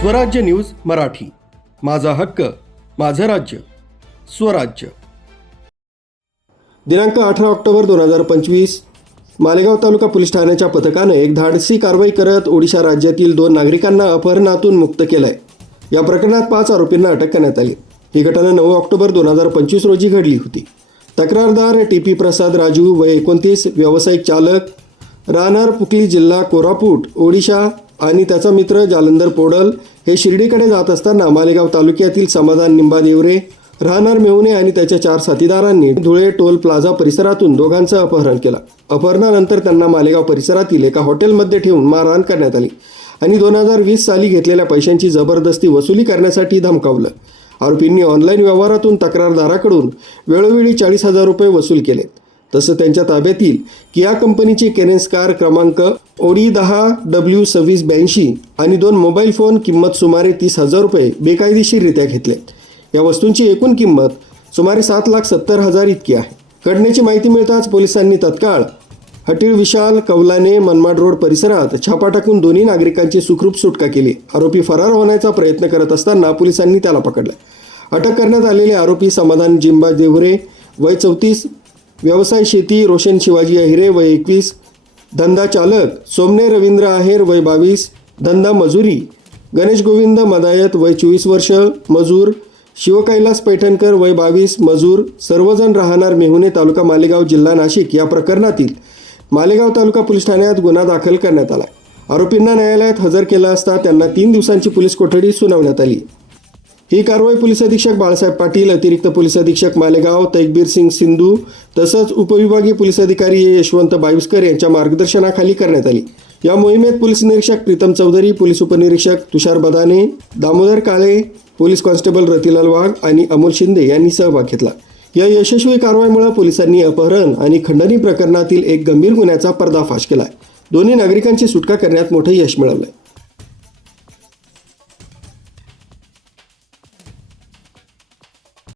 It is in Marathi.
स्वराज्य न्यूज मराठी, माझा हक्क माझं राज्य स्वराज्य। दिनांक 18 ऑक्टोबर 2025 मालेगाव तालुका पोलीस ठाण्याच्या पथकाने एक धाडसी कारवाई करत ओडिशा राज्यातील 2 नागरिकांना अपहरणातून मुक्त केलंय। या प्रकरणात 5 आरोपींना अटक करण्यात आली। ही घटना 9 ऑक्टोबर 2025 रोजी घडली होती। तक्रारदार टी.पी. प्रसाद राजू वय 29, व्यावसायिक चालक, राहणार पुकली, जिल्हा कोरापूट, ओडिशा आणि त्याचा मित्र जालंधर पोडल हे शिर्डीकडे जात असताना मालेगाव तालुक्यातील समाधान निंबादेवरे, राहणार मेहुणे आणि त्याच्या 4 साथीदारांनी धुळे टोल प्लाझा परिसरातून दोघांचं अपहरण केलं। अपहरणानंतर त्यांना मालेगाव परिसरातील एका हॉटेलमध्ये ठेवून मारहाण करण्यात आली आणि 2020 साली घेतलेल्या पैशांची जबरदस्ती वसुली करण्यासाठी धमकावलं। आरोपींनी ऑनलाईन व्यवहारातून तक्रारदाराकडून वेळोवेळी 40,000 रुपये वसूल केले। तसं त्यांच्या ताब्यातील किया कंपनीची केनेस कार क्रमांक ओडी 10W2682 आणि 2 मोबाईल फोन किंमत सुमारे 30,000 रुपये बेकायदेशीररित्या घेतले। या वस्तूंची एकूण किंमत सुमारे 7,70,000 इतकी आहे। घटनेची माहिती मिळताच पोलिसांनी तत्काळ हटीळ विशाल कौलाने मनमाड रोड परिसरात छापा टाकून दोन्ही नागरिकांची सुखरूप सुटका केली। आरोपी फरार होण्याचा प्रयत्न करत असताना पोलिसांनी त्याला पकडले। अटक करण्यात आलेले आरोपी समाधान जिंबा देवरे वय 34, व्यवसाय शेती, रोशन शिवाजी अहिरे वय 21, धंदा चालक, सोमने रवींद्र आहेर वय 22, धंदा मजुरी, गणेश गोविंद मदायत वय 24 वर्ष मजूर, शिवकैलास पैठणकर वय 22 मजूर, सर्वजण राहणार मेहुणे, तालुका मालेगाव, जिल्हा नाशिक। या प्रकरणातील मालेगाव तालुका पोलीस ठाण्यात गुन्हा दाखल करण्यात आला। आरोपींना न्यायालयात हजर केलं असता त्यांना 3 दिवसांची पोलीस कोठडी सुनावण्यात आली। ही कारवाई पोलीस अधीक्षक बाळासाहेब पाटील, अतिरिक्त पोलीस अधीक्षक मालेगाव तैकबीर सिंग सिंधू तसंच उपविभागीय पोलीस अधिकारी यशवंत बाविस्कर यांच्या मार्गदर्शनाखाली करण्यात आली। या मोहिमेत पोलीस निरीक्षक प्रीतम चौधरी, पोलीस उपनिरीक्षक तुषार बदाने, दामोदर काळे, पोलीस कॉन्स्टेबल रतिलाल वाघ आणि अमोल शिंदे यांनी सहभाग घेतला। या यशस्वी कारवाईमुळे पोलिसांनी अपहरण आणि खंडणी प्रकरणातील एक गंभीर गुन्ह्याचा पर्दाफाश केला। दोन्ही नागरिकांची सुटका करण्यात मोठं यश मिळवलंय।